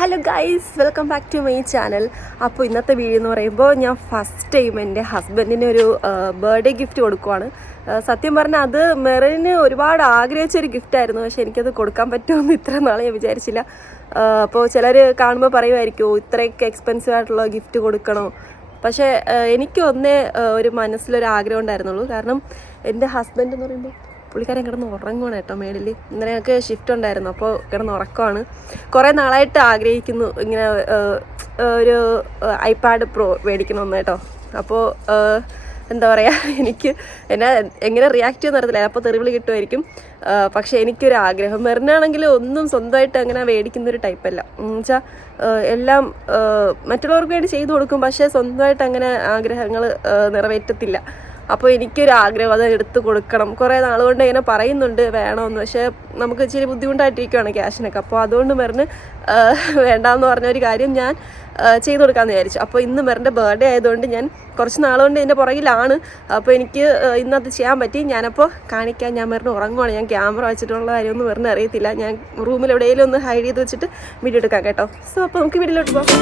Hello guys, welcome back to my channel. അപ്പോൾ ഇന്നത്തെ video എന്ന് പറയുമ്പോൾ ഞാൻ ഫസ്റ്റ് ടൈം എൻ്റെ ഹസ്ബൻഡിന് ഒരു ബർത്ത്ഡേ ഗിഫ്റ്റ് കൊടുക്കുവാണ്. സത്യം പറഞ്ഞാൽ അത് മെറിന് ഒരുപാട് ആഗ്രഹിച്ചൊരു ഗിഫ്റ്റായിരുന്നു. പക്ഷേ എനിക്കത് കൊടുക്കാൻ പറ്റുമെന്ന് ഇത്ര നാളെ ഞാൻ വിചാരിച്ചില്ല. അപ്പോൾ ചിലർ കാണുമ്പോൾ പറയുമായിരിക്കും ഇത്രയൊക്കെ എക്സ്പെൻസീവ് ആയിട്ടുള്ള ഗിഫ്റ്റ് കൊടുക്കണോ. പക്ഷേ എനിക്ക് ഒന്നേ ഒരു മനസ്സിലൊരു ആഗ്രഹം ഉണ്ടായിരുന്നുള്ളൂ. കാരണം എൻ്റെ ഹസ്ബൻഡ് എന്ന് പറയുമ്പോൾ പുള്ളിക്കാരൻ കിടന്ന് ഉറങ്ങുവാണ് കേട്ടോ മേളിൽ. ഇന്നലെ ഞങ്ങൾക്ക് ഷിഫ്റ്റ് ഉണ്ടായിരുന്നു, അപ്പോൾ കിടന്ന് ഉറക്കമാണ്. കുറേ നാളായിട്ട് ആഗ്രഹിക്കുന്നു ഇങ്ങനെ ഒരു ഐപാഡ് പ്രോ മേടിക്കണമെന്ന് കേട്ടോ. അപ്പോൾ എന്താ പറയുക, എനിക്ക് എങ്ങനെ റിയാക്ട് ചെയ്യുന്ന അറിയത്തില്ല. അപ്പോൾ തെറിവിളി കിട്ടുമായിരിക്കും. പക്ഷേ എനിക്കൊരു ആഗ്രഹം, മെറിനാണെങ്കിൽ ഒന്നും സ്വന്തമായിട്ട് അങ്ങനെ മേടിക്കുന്നൊരു ടൈപ്പല്ല. എന്നുവെച്ചാൽ എല്ലാം മറ്റുള്ളവർക്ക് വേണ്ടി ചെയ്തു കൊടുക്കും, പക്ഷേ സ്വന്തമായിട്ട് അങ്ങനെ ആഗ്രഹങ്ങൾ നിറവേറ്റത്തില്ല. അപ്പോൾ എനിക്കൊരു ആഗ്രഹം അത് എടുത്ത് കൊടുക്കണം. കുറേ നാളുകൊണ്ട് ഇങ്ങനെ പറയുന്നുണ്ട് വേണമെന്ന്, പക്ഷേ നമുക്ക് ഇച്ചിരി ബുദ്ധിമുട്ടായിട്ടിരിക്കുകയാണ് ക്യാഷിനൊക്കെ. അപ്പോൾ അതുകൊണ്ട് മെറിന് വേണ്ടാന്ന് പറഞ്ഞൊരു കാര്യം ഞാൻ ചെയ്ത് കൊടുക്കാമെന്ന് വിചാരിച്ചു. അപ്പോൾ ഇന്ന് മെറിൻ്റെ ബർത്ത്ഡേ ആയതുകൊണ്ട് ഞാൻ കുറച്ച് നാളുകൊണ്ട് ഇതിൻ്റെ പുറകിലാണ്. അപ്പോൾ എനിക്ക് ഇന്നത് ചെയ്യാൻ പറ്റി. ഞാനപ്പോൾ കാണിക്കാൻ, ഞാൻ മെറിന് ഉറങ്ങുവാണ്. ഞാൻ ക്യാമറ വെച്ചിട്ടുള്ള കാര്യമൊന്നും മെറിന് അറിയത്തില്ല. ഞാൻ റൂമിൽ എവിടെയെങ്കിലും ഒന്ന് ഹൈഡ് ചെയ്ത് വെച്ചിട്ട് വീഡിയോ എടുക്കാം കേട്ടോ. സോ അപ്പോൾ നമുക്ക് വീഡിയോയിലോട്ട് പോകാം.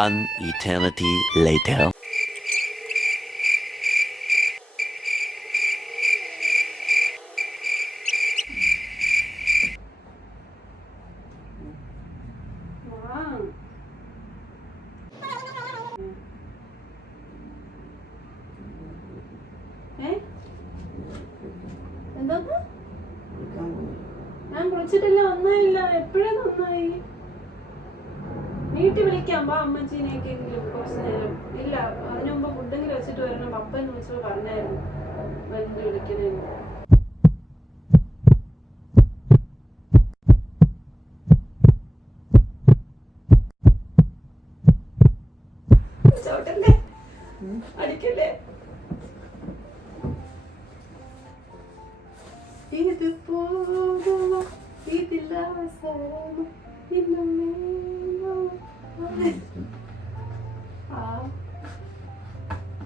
One eternity later. ഞാൻ കുളിച്ചിട്ടില്ല, ഒന്നുമില്ല. എപ്പോഴേ നന്നായി. വീട്ടിൽ വിളിക്കാം പാ അമ്മച്ചീനെയൊക്കെങ്കിലും കുറച്ച് നേരം. ഇല്ല, അതിനു മുമ്പ് ഫുഡെങ്കിലും വെച്ചിട്ട് വരണം. പപ്പയെന്ന് വിളിച്ചപ്പോൾ പറഞ്ഞായിരുന്നു വന്ന് വിളിക്കണേന്ന്. ചോട്ടല്ലേ, അടിക്കല്ലേ. ഇത് പോകുമോ ഇതില്ല അവസാനം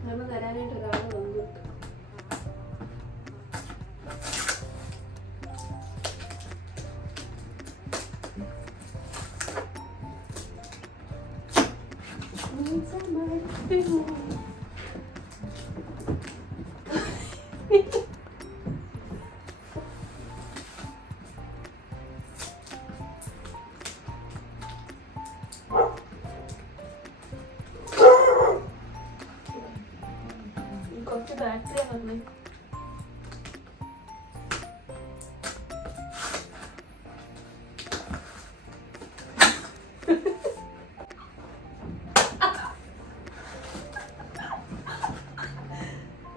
നമ്മൾ തരാനായിട്ട് ഒരാൾ വന്നു. കുറച്ച് ബാറ്ററി വന്നേ.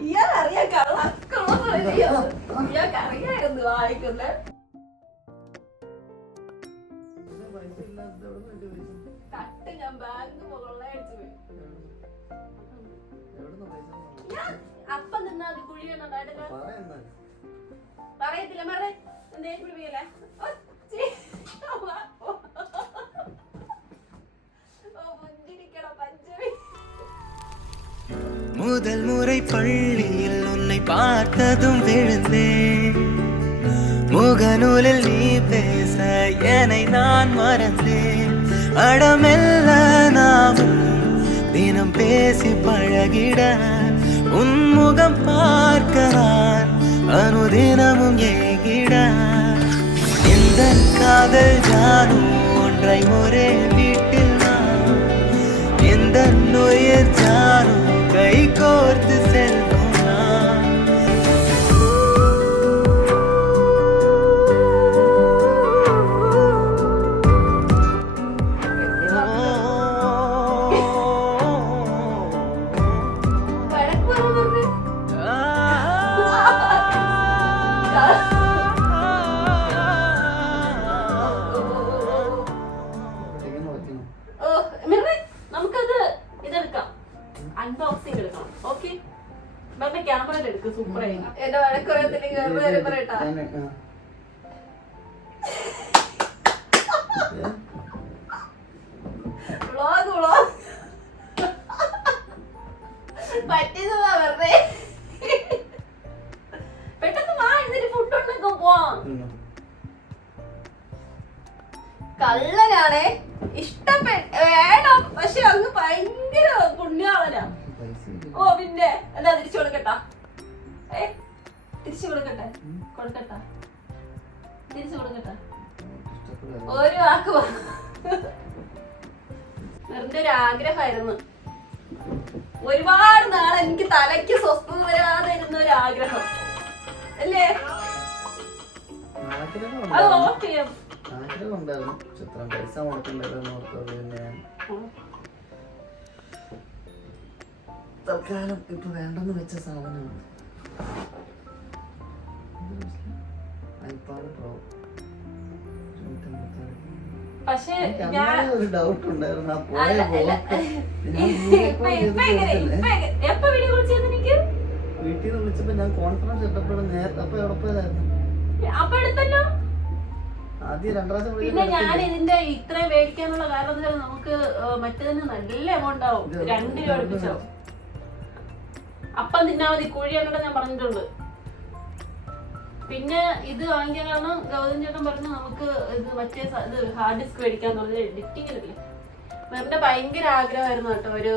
ഇയാളറിയാം ഇയാൾക്കറിയായിരുന്നു വായിക്കുന്നേ. തട്ട് ഞാൻ ബാഗ് മുകളിലടിച്ചു പോയി. അപ്പം നിന്നാ അത് കുഴിയണോടായിട്ട് പറയത്തില്ല. മറേ എന്തേ കുഴിയല്ലേ പഞ്ചമി. முதல் முறை பள்ளியில் உன்னை பார்த்ததும் விழுந்தேன். முகநூலில் நீ பேச என்னை நான் மறந்தேன். அடமெல்ல நாமும் தினம் பேசி பழகிட உன்முகம் பார்க்க நான் அனுதினமும் ஏகிட. இந்த காதல் ஜானும் ஒன்றை ஒரே வீட்டில் நான் எந்த நோயர் ஜானும் கை கோர்த்து செல்வோம். മെമ്പറിന്റെ ക്യാമറ എടുക്കും സൂപ്പറായി. എന്റെ വഴക്കുറയത്തില്ലെങ്കിൽ പറയട്ടാ. പറ്റിയതാ വെറുതെ. പെട്ടെന്ന് വാ, എന്നിട്ട് ഫുഡ് ഉണ്ടാക്കാൻ പോവാം. കള്ളനാണേ, വേണം, പക്ഷെ അങ്ങ് ഭയങ്കര പുണ്യാളനാ. ഓ പിന്നെ എന്താ തിരിച്ചു കൊടുക്കട്ടാ? തിരിച്ചു കൊടുക്കട്ടെ? കൊടുക്കട്ടാ? തിരിച്ചു കൊടുക്കട്ടാ? ഒരു വാക്ക് വെറുതെ ഒരു ആഗ്രഹമായിരുന്നു. ഒരുപാട് നാളെ എനിക്ക് തലയ്ക്ക് സ്വസ്ഥത വരാതെ ഇരുന്ന ഒരു ആഗ്രഹം അല്ലേ? അത് ഓക്കെ തൽക്കാലം ഇപ്പൊ വേണ്ടെന്ന് വെച്ച സാധനമാണ് പക്ഷേ ഒരു ഡൗട്ട് ഉണ്ടായിരുന്നു ആ പോയ വീട്ടിൽ നിന്ന് വിളിച്ചപ്പോ ഞാൻ കോൺഫറൻസ് ഇട്ടപ്പോഴും നേരത്തെ അപ്പൊ എവിടെ പോയതായിരുന്നു? ആദ്യം 2 പ്രാവശ്യം പിന്നെ ഞാൻ ഇതിന്റെ ഇത്രയും മേടിക്കാനുള്ള കാരണം നമുക്ക് മറ്റേതിന് നല്ല എമൗണ്ട് ആവും. 2 രൂപ അടുപ്പിച്ചോ. അപ്പം തിന്നാ മതി, കുഴി അങ്ങോട്ട് ഞാൻ പറഞ്ഞിട്ടുണ്ട്. പിന്നെ ഇത് വാങ്ങിക്കാൻ കാരണം ഗൗതം ചേട്ടൻ പറഞ്ഞു നമുക്ക് ഇത് മറ്റേ ഇത് ഹാർഡ് ഡിസ്ക് മേടിക്കാന്ന് പറഞ്ഞ എഡിറ്റിങ്ങിലില്ലേ. വേറെ ഭയങ്കര ആഗ്രഹമായിരുന്നു കേട്ടോ. ഒരു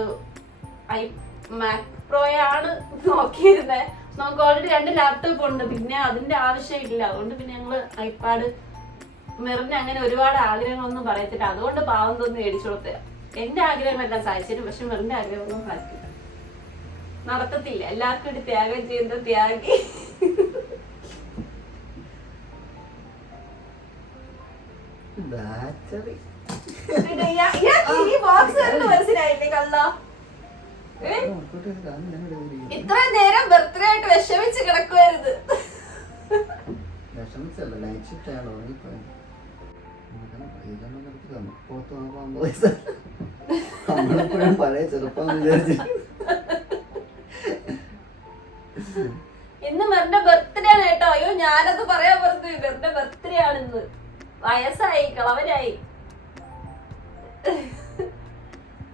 മാക് പ്രോയാണ് നോക്കിയിരുന്നത്. നമുക്ക് ഓൾറെഡി 2 ലാപ്ടോപ്പ് ഉണ്ട്, പിന്നെ അതിന്റെ ആവശ്യമില്ല. അതുകൊണ്ട് പിന്നെ ഞങ്ങള് ഐപാഡ്. മെറിന് അങ്ങനെ ഒരുപാട് ആഗ്രഹങ്ങളൊന്നും പറയത്തില്ല, അതുകൊണ്ട് പാവം തോന്നി മേടിച്ചു കൊടുത്തത്. എന്റെ ആഗ്രഹമെല്ലാം സാധിച്ചിരും, പക്ഷെ മെറിന്റെ ആഗ്രഹമൊന്നും സാധിക്കില്ല, നടത്തത്തില്ല. എല്ലാവർക്കും വേണ്ടി ത്യാഗം ചെയ്യുന്ന ത്യാഗി. മനസ്സിലായില്ലേ കള്ള? ഇത്രയും നേരം ബർത്ത്ഡേ ആയിട്ട് വിഷമിച്ച് കിടക്കുവായിരുന്നു. വിഷമിച്ചല്ല, നൈറ്റ് ഷിഫ്റ്റ് ആണോ? നമ്മളെപ്പോഴും പഴയ ചെറുപ്പം വിചാരിച്ചു. ഇന്ന് മെറിന്റെ ബർത്ത്ഡേ ആണ് കേട്ടോ. അയ്യോ ഞാനത് പറയാൻ പറഞ്ഞു. മെറിന്റെ ബർത്ത്ഡേ ആണ് ഇന്ന്. വയസ്സായി, കളവനായി.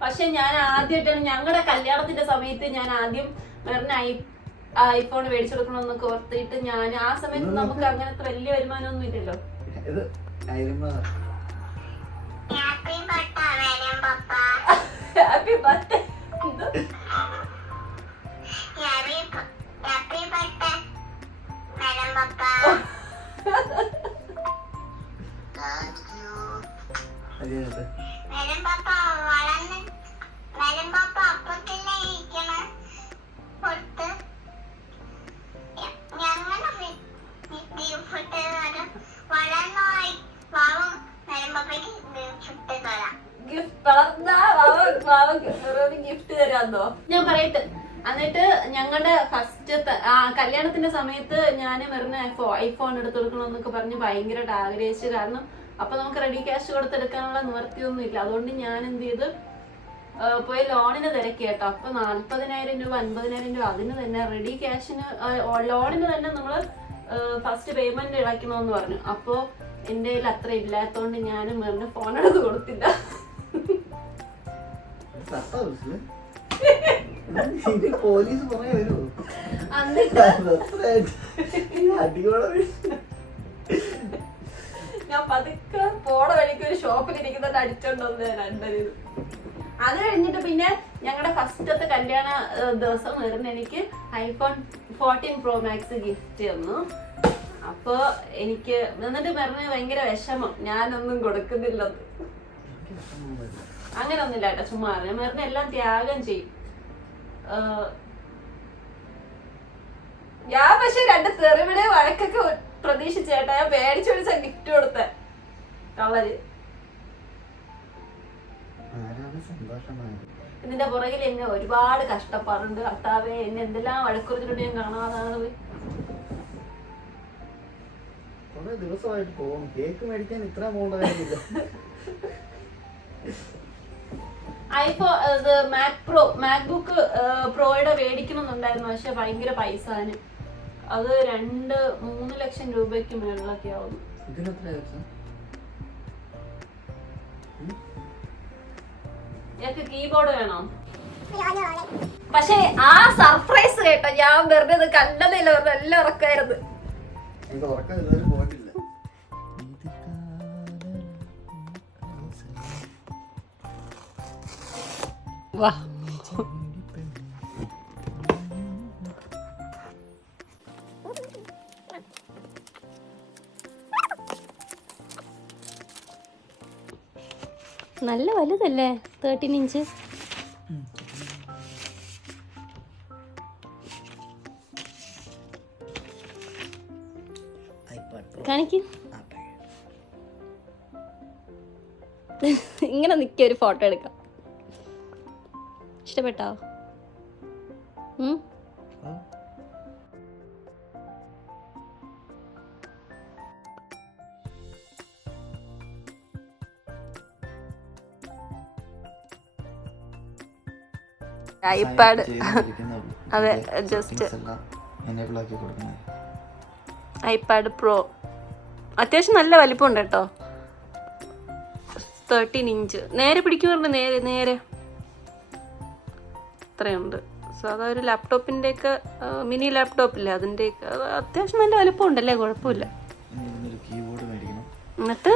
പക്ഷെ ഞാൻ ആദ്യമായിട്ടാണ് ഞങ്ങളുടെ കല്യാണത്തിന്റെ സമയത്ത് ഞാൻ ആദ്യം മെറിന് ഐഫോൺ മേടിച്ചു കൊടുക്കണമെന്നൊക്കെ ഓർത്തിട്ട് ഞാൻ ആ സമയത്ത് നമുക്ക് അങ്ങനത്തെ വലിയ വരുമാനമൊന്നും ഇല്ലല്ലോ. Happy birthday. ഗിഫ്റ്റ് തരാന്നോ ഞാൻ പറയട്ടെ. എന്നിട്ട് ഞങ്ങളുടെ ഫസ്റ്റത്തെ കല്യാണത്തിന്റെ സമയത്ത് ഞാൻ മെറിന് ഐഫോൺ എടുത്തു കൊടുക്കണമെന്നൊക്കെ പറഞ്ഞ് ഭയങ്കരമായിട്ട് ആഗ്രഹിച്ചു. കാരണം അപ്പൊ നമുക്ക് റെഡി ക്യാഷ് കൊടുത്തെടുക്കാനുള്ള നിവർത്തിയൊന്നും ഇല്ല. അതുകൊണ്ട് ഞാൻ എന്ത് ചെയ്ത് പോയി ലോണിന് തിരക്കി കേട്ടോ. അപ്പൊ 40,000 രൂപ 50,000 രൂപ അതിന് തന്നെ റെഡി ക്യാഷിന് ലോണിന് തന്നെ നമ്മള് ഫസ്റ്റ് പേയ്മെന്റ് ഇളക്കണമെന്ന് പറഞ്ഞു. അപ്പൊ എന്റെ കയ്യിൽ അത്ര ഇല്ലാത്തോണ്ട് ഞാൻ മെറിന് ഫോൺ എടുത്ത് കൊടുത്തില്ല. പോലീസ് ഞാൻ പതുക്കെ പോണ വഴിക്ക് ഒരു ഷോപ്പിൽ ഇരിക്കുന്നുണ്ട് അടിച്ചോണ്ടോന്ന് ഞാൻ അണ്ടത്. അത് കഴിഞ്ഞിട്ട് പിന്നെ ഞങ്ങളുടെ ഫസ്റ്റത്തെ കല്യാണ ദിവസം മെറിന് എനിക്ക് ഐഫോൺ 14 Pro Max ഗിഫ്റ്റ് തന്നു. അപ്പൊ എനിക്ക് എന്നിട്ട് മെറിന് ഭയങ്കര വിഷമം, ഞാനൊന്നും കൊടുക്കുന്നില്ലെന്ന്. അങ്ങനെ ഒന്നുമില്ല കേട്ടോ, ചുമ്മാ മെറിന് എല്ലാം ത്യാഗം ചെയ്യും. ഞാൻ പക്ഷെ 2 തെറിവിടെ വഴക്കൊക്കെ പ്രതീക്ഷിച്ചേട്ടാ. ഞാൻ പേടിച്ചു പിടിച്ച ഗിഫ്റ്റ് കൊടുത്ത കള്ളര്. ഇതിന്റെ പുറകിൽ എന്നെ ഒരുപാട് കഷ്ടപ്പാടുണ്ട്. കർത്താവേ, എന്നെ എന്തെല്ലാം വഴക്കുറിച്ചിട്ടുണ്ട് ഞാൻ കാണാതാണ്. കുറെ ദിവസമായിട്ട് പോകും കേക്ക് മേടിക്കാൻ ഇത്ര പോകേണ്ട കാര്യമില്ല. ഐഫോൺ മാക്ബുക്ക് പ്രോയുടെ മേടിക്കണമെന്നുണ്ടായിരുന്നു, പക്ഷെ ഭയങ്കര പൈസ അത് 2-3 ലക്ഷം രൂപയ്ക്ക് മേളിലൊക്കെ ആവുന്നു. ഞങ്ങൾക്ക് കീബോർഡ് വേണം. പക്ഷെ ആ സർപ്രൈസ് കേട്ടോ, ഞാൻ വെറുതെ ഇത് കണ്ടതില്ല, വെറുതെ എല്ലാം ഉറക്കായിരുന്നു. വാ നല്ല വലുതല്ലേ 13 ഇഞ്ച്. കാണിക്ക്. ഇങ്ങനെ നിൽക്കുക, ഒരു ഫോട്ടോ എടുക്കാം. ഇഷ്ടപ്പെട്ടോ? ഐപാഡ്, അതെ, ജസ്റ്റ് ഐപാഡ് പ്രോ അത്യാവശ്യം നല്ല വലിപ്പമുണ്ട് കേട്ടോ. 13 ഇഞ്ച് നേരെ പിടിക്കുന്നുണ്ട്, നേരെ നേരെ ഇത്രയുണ്ട്. സാധാ ഒരു ലാപ്ടോപ്പിൻ്റെ ഒക്കെ മിനി ലാപ്ടോപ്പില്ലേ, അതിൻ്റെയൊക്കെ അത്യാവശ്യം നല്ല വലിപ്പമുണ്ടല്ലേ, കുഴപ്പമില്ല. എന്നിട്ട്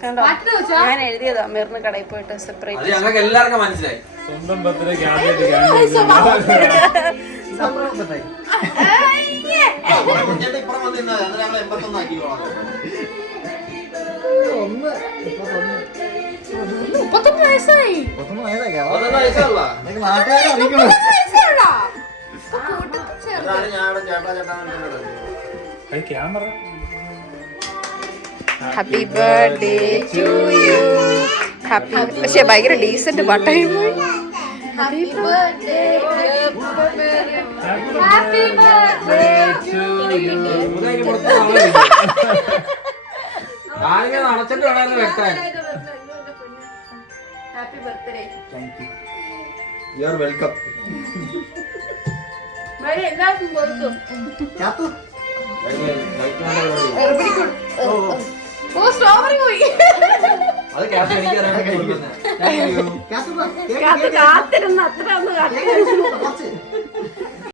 കണ്ടോ, ഞാൻ എഴുതിയതാ അമീറിന് കടയിൽ പോയിട്ട് സെപ്പറേറ്റ്. എല്ലാവർക്കും മനസ്സിലായി. സ്വന്തം birthday camera. Happy birthday to you. Happy, പക്ഷെ ഭയങ്കര ഡീസന്റ് പാട്ടായി പോയി. Happy birthday, happy birthday to you. അടച്ചിട്ട് വേണം വെക്കാൻ. Happy birthday. You are welcome. എല്ലാവർക്കും കൊടുക്കും. ഓ, സ്ട്രോബെറി പോയി. അത് കാത്തിരുന്ന് അത്ര ഒന്ന് കാത്തി.